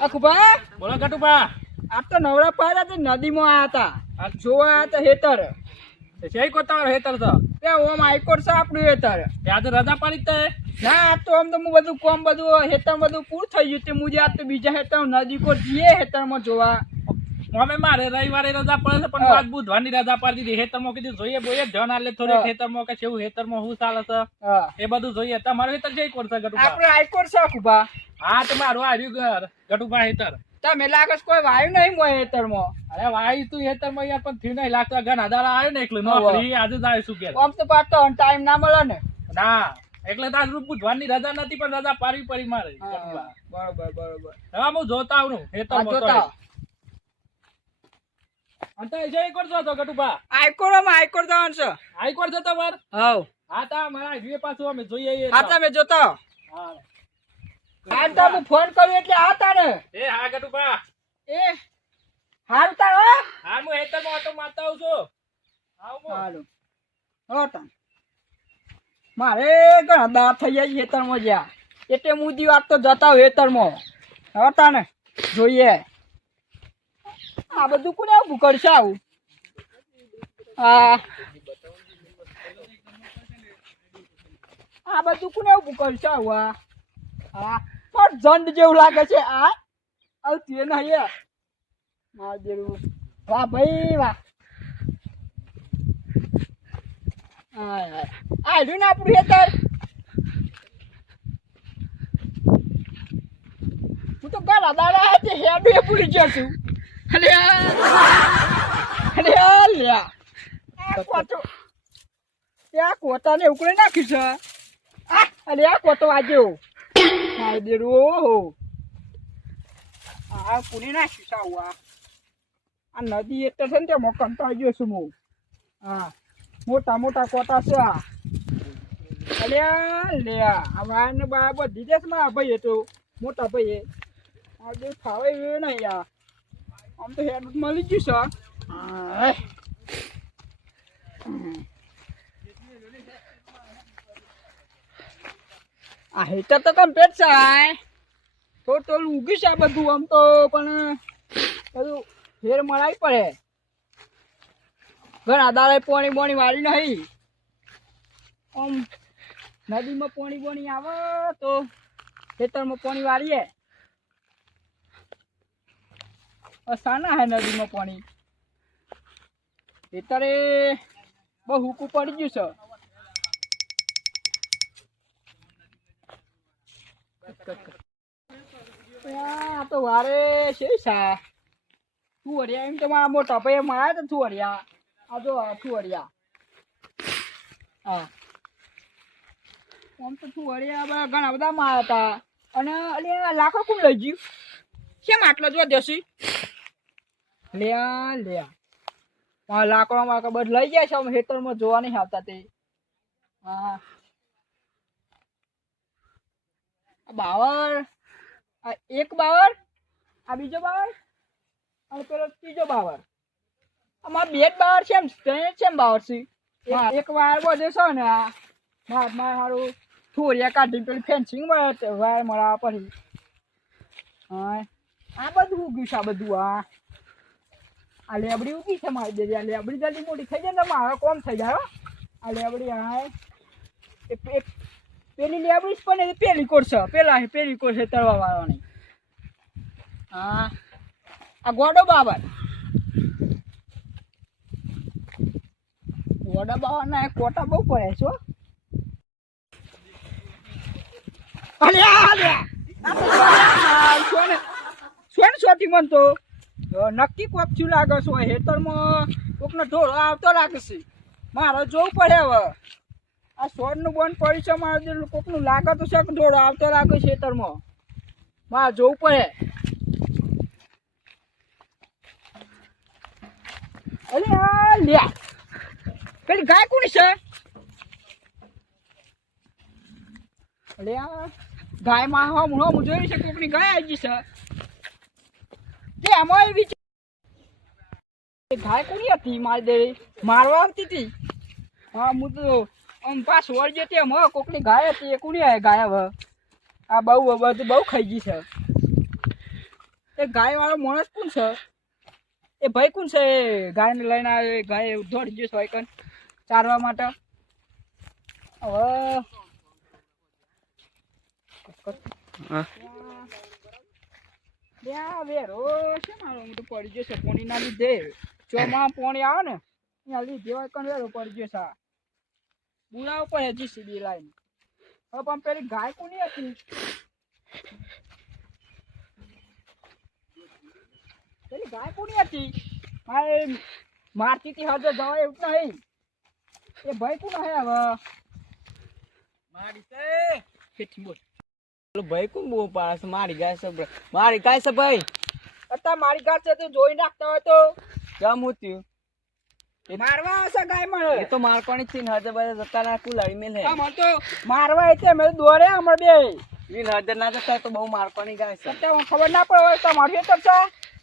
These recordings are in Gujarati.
અખુભા બોલો ગટુભા. આપ તો નવરા પાડ્યા તે નદીમાં આયા હતા જોવા હતા હેતર જઈ કો તમારો હેતર તો તે ઓમ આઈકોટ છે આપણું હેતર ત્યાં તો રજા પાડી તે ના આજ તો આમ તો હું બધું કોમ બધું હેતર બધું પૂરું થઈ ગયું તે મુજે આજ તો બીજા હેતર નદી કોટ જઈએ હેતરમાં જોવા હવે મારે રવિવારે રજા પડે છે પણ આજ બુધવારની રજા પાડી દીધી. હેતરમાં કીધું જોઈએ બોઈએ ધ્યાન આલે થોડીક હેતરમાં કે કેવું હેતરમાં શું ચાલે છે હા એ બધું જોઈએ. તમારું હેતર જઈ કોણ છે ગટુભા? આપણે આઈકોટ છે અખુભા. હા તો મારું આવ્યું ઘર ગટુભા હેતર. તમે લાગસ કોઈ વાયુ નહીં મોય હેતરમાં. અરે ભાઈ તું હેતરમાં યાર પણ થી નહીં લાગતો. ઘણા દાડા આવ્યો ને એકલું નોકરી આજે જ આવ્યું શું કે આમ તો પાછો ટાઈમ ના મળે ને. ના એટલે તાર બુધવારની રજા નથી પણ રજા પાડવી પડી મારે ગટુભા. બરોબર બરોબર હા હું જોતા આવું હેતરમાં જોતા અંતે જઈ કોણ છો ગટુભા? આઈકોટ જવાનું છે. આઈ કોણ જતો વાર? હવ હા તા મારા જીવે પાછું અમે જોઈએ હા તમે જોતા હા આજ તો હું ફોન કર્યો એટલે આતા ને એ હા ગટુભા. એ હાલ તારો હા હું હેતરમાં ઓટો મારતા આવું છું. આવું હાલો હોતા મારે ઘણા દાંત થઈ જાય હેતરમાં જ્યાં એટલે મુદી વાત તો જતા હેતરમાં હતા ને જોઈએ આ બધું કોને આવું કરશે આવું આ બધું કોને આવું કરશે આવું હા પણ જંડ જેવું લાગે છે આ આવતી નહીં માર જેવું વાહ ભાઈ વાહ આયલું ને આપણું હેતર હું તો ઘણા દાડા છે હેડું એ ભૂલી ગયો છું આ કોટા ને ઉકળી નાખ્યું છે અરે આ કોટો વાગ્યો ઓહો આ પૂરી નાખ્યું છે આવું આ નદી એટલે છે ને ત્યાં કંટાળી ગયો છું હું હા મોટા મોટા કોટા છે આ અલ્યા લે આ વાયર ને બા બધી દેશ માં ભાઈ તો મોટા ભાઈ આ જે ખાવે એ નહીં યાર આમ તો હેડ મળી ગયું છે આ હેતર તો કમ્પ્લીટ છે થોડું થોડું ઉગી છે બધું આમ તો પણ બધું ફેર મળાવી પડે ઘણા દાડે પોણી બોણી વાળી નહીં આમ નદીમાં પોણી બોણી આવે તો ખેતરમાં પોણી વાળીએ સાના હે નદીમાં પાણી ખેતરે બહુ હુકું પડી ગયું છે આ તો વારે છે સા તુવરિયા એમ તો મારા મોટા ભાઈ માયા તો તુવરિયા આ જો તુવરિયા હા આમ તો તુવરિયા ઘણા બધા માયા હતા અને અલે લાખો કોણ લઈ ગયું કેમ આટલો જો દેશી લ્યા લ્યા લાકડામાં કબર લઈ જાય છે અમે હેતરમાં જોવા નહીં આવતા તે હા બાવર આ એક બાવર આ બીજો બાવર અને પેલો ત્રીજો બાવર અમારે બે જ બાવર છે એમ છે બાવર છે એક વાયર બધે છે ને આ માર સારું થોરિયા કાઢી પેલી ફેન્સિંગ વાયર મળવા પછી હા આ બધું ઉગ્યું છે આ બધું આ લેબડી ઉગી છે મારી દેરી આ લેબડી જલ્દી મોટી થઈ જાય ને મારો કોમ થઈ જાય આ લેબડી હા પેલી લેબડી જ પણ પેલી કોર છે પેલી કોર છે તળવા વાળવાની હા આ ગોડો બાબર ના કોટા બહુ પડે છો સોને સોટી મન તો નક્કી કોક છું લાગે છો હેતરમાં કોકનો ઢોળો આવતો લાગે છે મારે જોવું પડે હવે આ સોરનું બંધ પડી છે મારે કોકનું લાગે તો છે કે ઢોળો આવતો લાગે છે હેતરમાં મારે જોવું પડે અરે આ લ્યા પેલી ગાય કોની છે અરે આ ગાયમાં હમ જોઈ છે કોકની ગાય આવી છે એમાં એવી ગાય કોની હતી મારી દે મારવા આવતી હતી હા હું તો આમ પાસ વળ જતી એમ કોકની ગાય હતી એ કોની ગાય હવે આ બહુ બધું બહુ ખાઈ ગઈ છે એ ગાય વાળો માણસ કોણ છે? એ ભાઈ કોણ છે? ગાયને લઈને આવ્યો, એ ગાય દોડી ગયો છે કન ચારવા માટે. હવે વેરો છે મારો હું તો પડી ગયો છે પાણી ના લીધે. ચોમાં પાણી આવે ને એના લીધે હોય કન વેરો પડી ગયો છે. બુલાવ પર હજી સીધી લાઈન. હવે પણ પેલી ગાય કોની હતી? પેલી ગાય કોની હતી? મારે મારતી હતી હજર જવા એવું નહીં. એ ભાઈ કોણ હે હવે? મારી છે ખેતી બોલ. ભાઈ કોણ બહુ પાડે છે? મારી ગાય છે, મારી ગાય છે ભાઈ. અત્યારે મારી ગાય છે તો જોઈ નાખતા હોય તો કેમ થયું? મારવા આવશે ગાય મને. એ તો મારવાની જ છે ને, હજર બધા જતા ના કુલાડી મેલે. મને તો મારવા એટલે મેં દોડે અમાર બે. વીન હજર ના જતા તો બહુ મારવાની ગાય છે. અત્યારે ખબર ના પડે હોય તો મારી તો છે.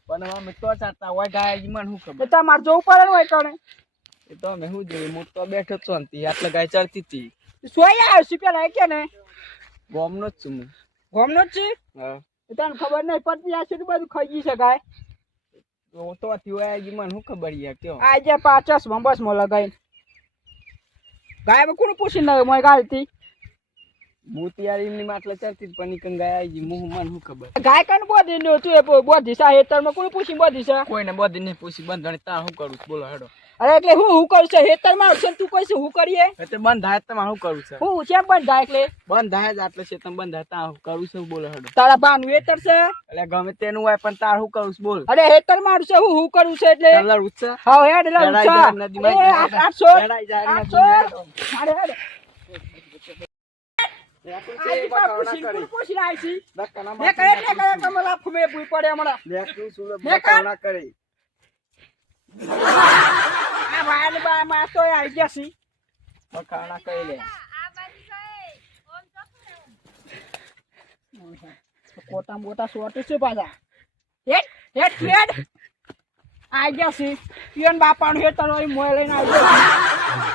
પણ હવે મિત્રો ચાલતા હોય ગાય મને શું ખબર? એટલે મારે જોવું પડે ને હોય કણે. એ તો અમે શું જોયું, હું તો બેઠો જ છું ને, આટલે ગાય ચરતી હતી. સોયા આવશે પેલા કે ને ગોમનો જ છું હું. ગોમનો જ છે. હા તને ખબર નહીં પડતી આ શું બધું ખાઈ ગઈ છે ગાય. તો હોય મને શું ખબર યાર કયો? આજે 50 બસ માં લગાઈ ગાય કોણ પૂછી ન મોય ગાય હતી. હું ત્યારે એમની માટલે ચરતી પણ નીકળ ગાય આવી ગઈ. હું મને શું ખબર? ગાય કન બોધી નો તું એ બોધી સા હેતર માં કોણ પૂછી બોધી છે? કોઈને બધી નહીં પૂછી બંધ તાર શું કરું છું? બોલો હેડો. અરે એટલે હું કરું છે હેતર માં છે તું કઈ હું કરીએ? એટલે બંધ થાય તમે શું કરું છે? હું કેમ બંધાય એટલે બંધ થાય જ આટલે છે તમે બંધ થાય તાર શું કરું છું? બોલો હેડો. તારા બાનું હેતર છે? એટલે ગમે તેનું હોય પણ તાર શું કરું છું? બોલ. અરે હેતર માં છે હું કરું છે એટલે કલર ઉચ્ચ હા હેડ એટલે હેડાઈ જાય નદીમાં એ જાય. 800 હેડાઈ જાય 800 નદીમાં. અરે આજે પા પૂછી આવી છી મે કરે તમે લાફો મે પૂઈ પડે હમણાં મે કર આ ભાઈ બા માં તો આવી ગયા છી બકાણા કરી લે. કોટા મોટા સોટ છે પાછા હેડ હેડ હેડ આવી ગયા છી પીન બાપાનું હેતર હોય મોય લઈને આવી ગયા